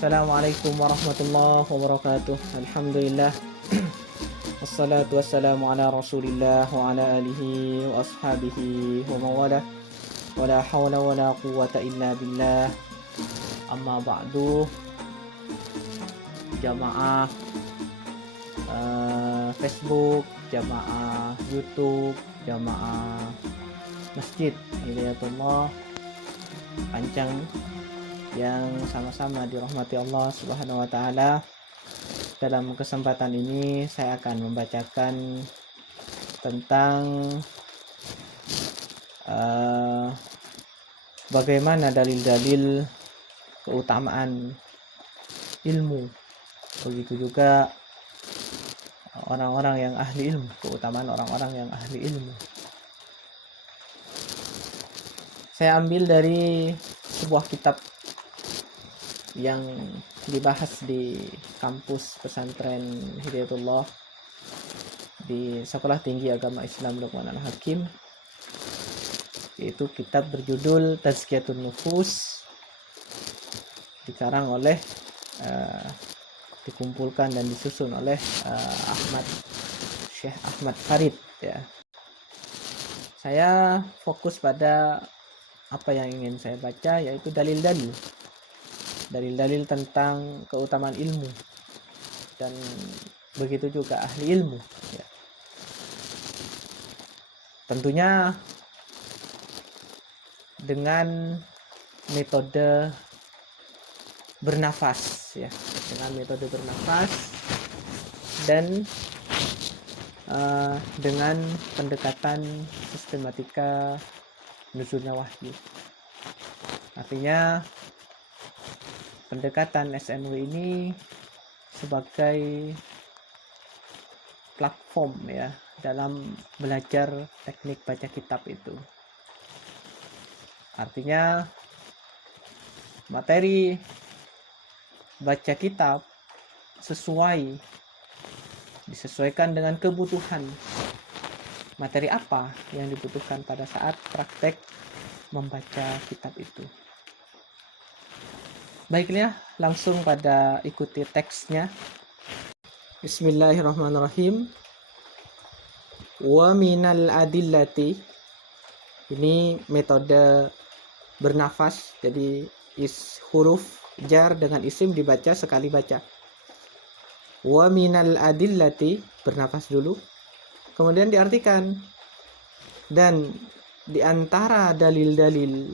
Assalamualaikum warahmatullahi wabarakatuh. Alhamdulillah. Wassalatu wassalamu ala Rasulillah wa ala alihi wa ashabihi wa mawalah. Wala hawla wala quwwata illa billah. Amma ba'du. Jamaah Facebook, jamaah YouTube, jamaah Masjid Hidayatullah Pancang yang sama-sama dirahmati Allah Subhanahu wa taala. Dalam kesempatan ini saya akan membacakan tentang bagaimana dalil-dalil keutamaan ilmu. Begitu juga orang-orang yang ahli ilmu, keutamaan orang-orang yang ahli ilmu. Saya ambil dari sebuah kitab yang dibahas di kampus pesantren Hidayatullah di Sekolah Tinggi Agama Islam Luqman Al-Hakim, yaitu kitab berjudul Tazkiyatun Nufus, dikarang oleh dikumpulkan dan disusun oleh Syekh Ahmad Farid ya. Saya fokus pada apa yang ingin saya baca, yaitu dalil-dalil tentang keutamaan ilmu dan begitu juga ahli ilmu ya. Tentunya dengan metode bernafas ya, dan dengan pendekatan sistematika nuzulnya wahyu. Artinya pendekatan SNW ini sebagai platform ya dalam belajar teknik baca kitab itu. Artinya materi baca kitab disesuaikan dengan kebutuhan. Materi apa yang dibutuhkan pada saat praktek membaca kitab itu. Baiknya, langsung pada ikuti teksnya. Bismillahirrahmanirrahim. Wa minal adillati. Ini metode bernafas. Jadi huruf jar dengan isim dibaca sekali baca. Wa minal adillati, bernafas dulu. Kemudian diartikan. Dan di antara dalil-dalil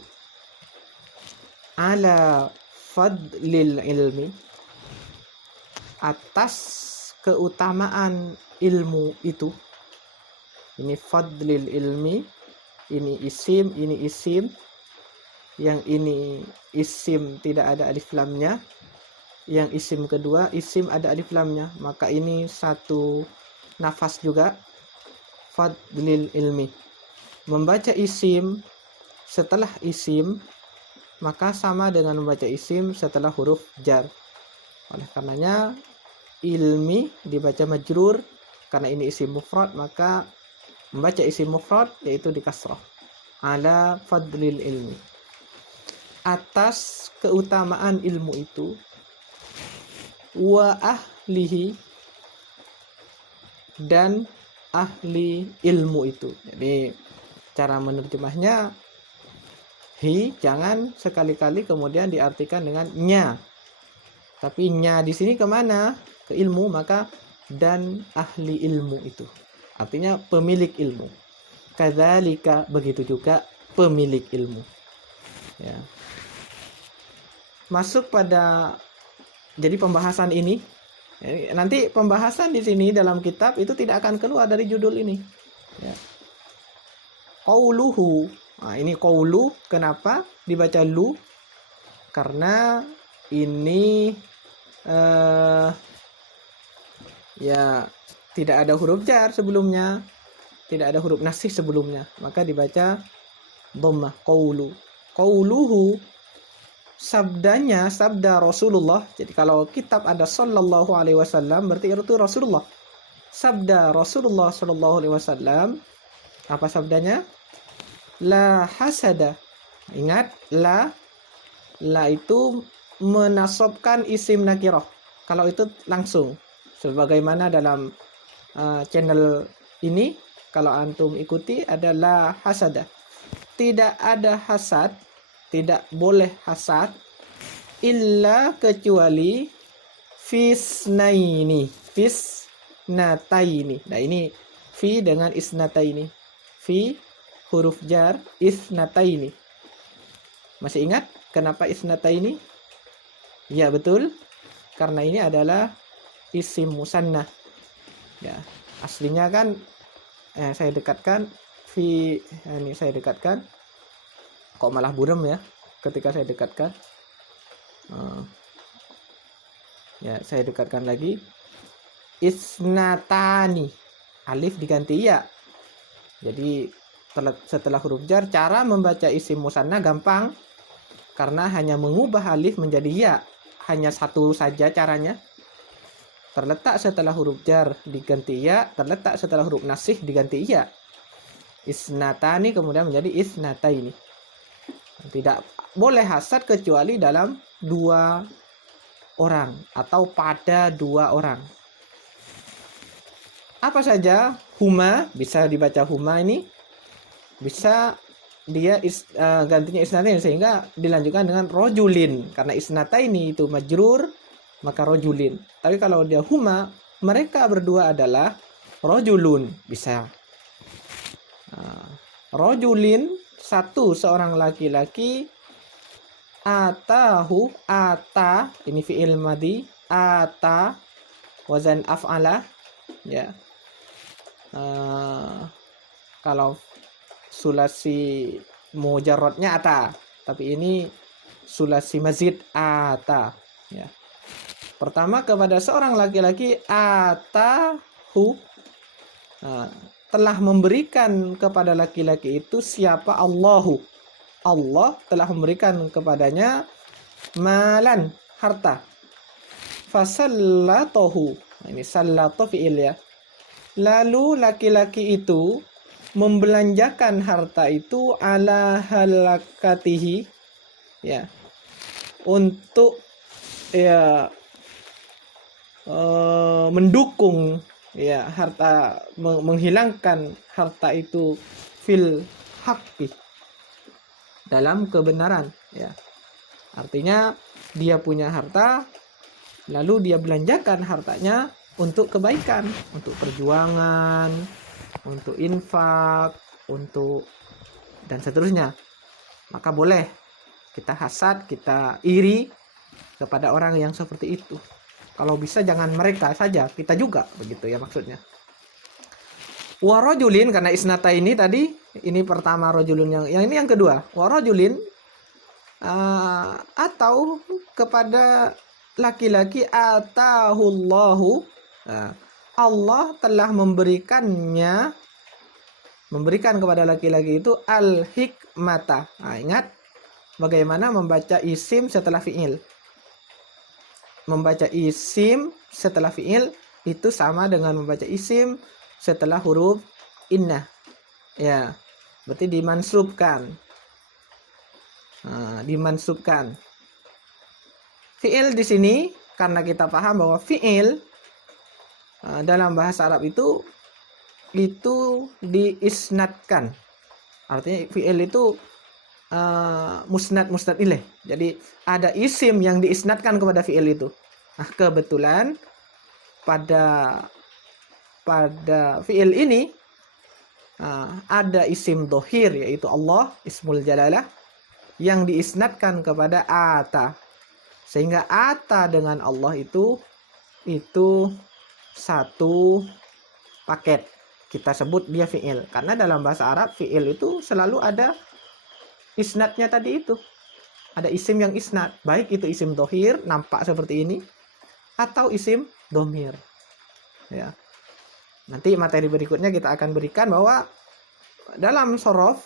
ala fadlil ilmi, atas keutamaan ilmu itu. Ini fadlil ilmi, ini isim, yang ini isim tidak ada alif lamnya, yang isim kedua isim ada alif lamnya, maka ini satu nafas juga. Fadlil ilmi, membaca isim setelah isim maka sama dengan membaca isim setelah huruf jar. Oleh karenanya ilmi dibaca majrur, karena ini isim mufrad, maka membaca isim mufrad yaitu di kasrah. Ala fadlil ilmi, atas keutamaan ilmu itu. Wa ahlihi, dan ahli ilmu itu. Jadi cara menerjemahnya, jangan sekali-kali kemudian diartikan dengan nya, tapi nya di sini kemana? Ke ilmu, maka dan ahli ilmu itu artinya pemilik ilmu. Kadzalika, begitu juga pemilik ilmu ya. Masuk pada jadi pembahasan ini. Nanti pembahasan di sini dalam kitab itu tidak akan keluar dari judul ini ya. Qauluhu. Nah, ini qaulu, kenapa dibaca lu? Karena ini ya tidak ada huruf jar sebelumnya, tidak ada huruf nasih sebelumnya, maka dibaca dhammah. Qaulu. Qauluhu, sabdanya, sabda Rasulullah. Jadi kalau kitab ada sallallahu alaihi wasallam berarti itu Rasulullah. Sabda Rasulullah sallallahu alaihi wasallam. Apa sabdanya? La hasada. Ingat, la itu menasobkan isim nakirah. Kalau itu langsung, sebagaimana dalam channel ini, kalau antum ikuti adalah hasada. Tidak ada hasad, tidak boleh hasad illa kecuali fisnaini, fisnataini. Nah, ini fi dengan isnataini. Fi huruf jar isnataini. Masih ingat kenapa isnataini? Ya, betul. Karena ini adalah isim musanna. Ya, aslinya kan saya dekatkan fi, ini saya dekatkan. Kok malah buram ya ketika saya dekatkan. Ya, saya dekatkan lagi. Isnatani. Alif diganti ya. Jadi setelah huruf jar, cara membaca isim musanna gampang. Karena hanya mengubah alif menjadi ya. Hanya satu saja caranya. Terletak setelah huruf jar diganti ya. Terletak setelah huruf nasih diganti ya. Isnatani kemudian menjadi isnataini. Tidak boleh hasad kecuali dalam 2 orang atau pada 2 orang. Apa saja? Huma, bisa dibaca huma ini. Bisa dia gantinya isnatain sehingga dilanjutkan dengan rojulin. Karena isnataini itu majrur, maka rojulin. Tapi kalau dia huma, mereka berdua adalah rojulun. Bisa. Rojulin, seorang laki-laki. Atahu, ata, ini fi'il madhi. Ata, wazan af'ala. Ya. Kalau sulasi mujarradnya ata, tapi ini sulasi mazid ata. Ya. Pertama kepada seorang laki-laki atahu, telah memberikan kepada laki-laki itu siapa? Allahu. Allah telah memberikan kepadanya malan, harta. Fasallatohu. Ini sallato fi'il ya. Lalu laki-laki itu membelanjakan harta itu ala halakatihi, ya, untuk ya mendukung ya harta, menghilangkan harta itu fil haqqi, dalam kebenaran, ya. Artinya dia punya harta lalu dia belanjakan hartanya untuk kebaikan, untuk perjuangan, untuk infak, untuk dan seterusnya. Maka boleh kita hasad, kita iri kepada orang yang seperti itu. Kalau bisa jangan mereka saja, kita juga, begitu ya maksudnya. Warajulin, karena isnata ini tadi, ini pertama rajulun, yang ini yang kedua. Warajulin, atau kepada laki-laki, atahullahu, Allah telah memberikan kepada laki-laki itu al-hikmata. Ingat bagaimana membaca isim setelah fi'il. Membaca isim setelah fi'il itu sama dengan membaca isim setelah huruf inna. Ya, berarti dimansubkan. Dimansubkan. Fi'il di sini karena kita paham bahwa fi'il dalam bahasa Arab itu diisnadkan. Artinya fi'il itu musnad ilaih. Jadi ada isim yang diisnadkan kepada fi'il itu. Nah, kebetulan pada fi'il ini ada isim dohir, yaitu Allah, ismul jalalah, yang diisnadkan kepada ata. Sehingga ata dengan Allah itu satu paket. Kita sebut dia fi'il. Karena dalam bahasa Arab fi'il itu selalu ada isnadnya tadi itu. Ada isim yang isnad. Baik itu isim dohir, nampak seperti ini. Atau isim domir. Ya. Nanti materi berikutnya kita akan berikan bahwa dalam sorof,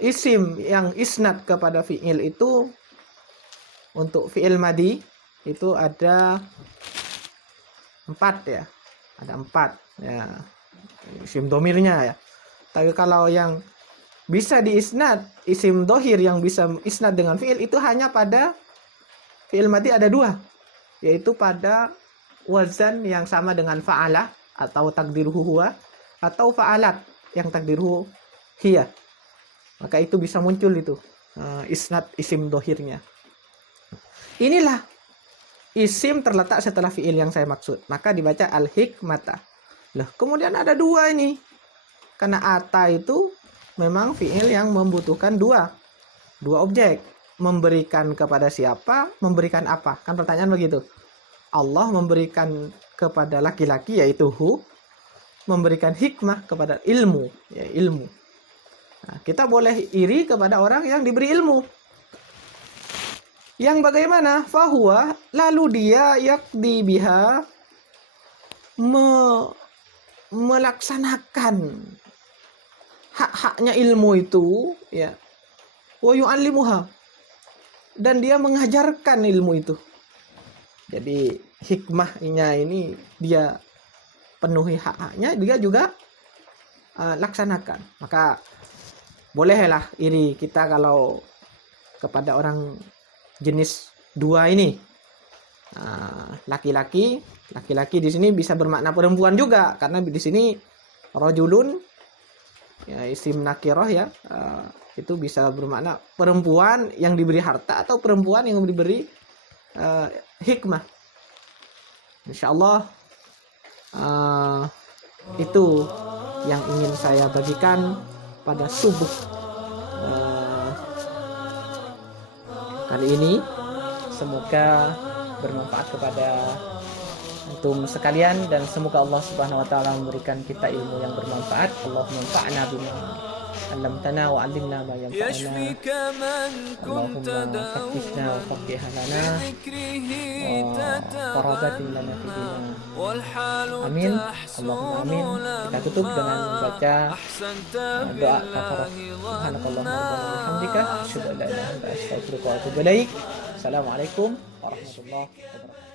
isim yang isnad kepada fi'il itu, untuk fi'il madi itu ada 4 ya. Ada 4 ya. Isim domirnya ya. Tapi kalau yang bisa diisnad, isim dohir yang bisa isnad dengan fi'il itu hanya pada fi'il madi ada dua, yaitu pada wazan yang sama dengan fa'ala atau takdiruhu huwa, atau fa'alat yang takdiruhu hiya. Maka itu bisa muncul itu isnad isim dohirnya. Inilah isim terletak setelah fi'il yang saya maksud. Maka dibaca al-hikmata. Loh, kemudian ada dua ini. Karena ata itu memang fi'il yang membutuhkan dua objek. Memberikan kepada siapa, memberikan apa. Kan pertanyaan begitu. Allah memberikan kepada laki-laki, yaitu hu. Memberikan hikmah kepada ilmu, ya ilmu. Nah, kita boleh iri kepada orang yang diberi ilmu. Yang bagaimana? Fahuwa, lalu dia yakdi biha, melaksanakan hak-haknya ilmu itu, ya. Wa yu'allimuha, dan dia mengajarkan ilmu itu. Jadi hikmahnya ini dia penuhi hak-haknya, dia juga laksanakan. Maka bolehlah iri kita kalau kepada orang jenis dua ini. Laki-laki di sini bisa bermakna perempuan juga, karena di sini rajulun, ya, isim nakirah, ya, itu bisa bermakna perempuan yang diberi harta atau perempuan yang diberi hikmah. Insyaallah itu yang ingin saya bagikan pada subuh kali ini. Semoga bermanfaat kepada antum sekalian, dan semoga Allah Subhanahu wa taala memberikan kita ilmu yang bermanfaat. Allahumma anfa'na bima 'allamtana wa 'allimna ma yanfa'una. Allahumma faqqihna wa faqqih lana wa qarabatin lana fi dinina. Amin. Allahumma amin. Kita tutup dengan membaca doa kafarah. Subhanakallahumma wa bihamdika asyhadu an la ilaha illa anta astaghfiruka wa atubu ilaik. Assalamualaikum warahmatullahi wabarakatuh.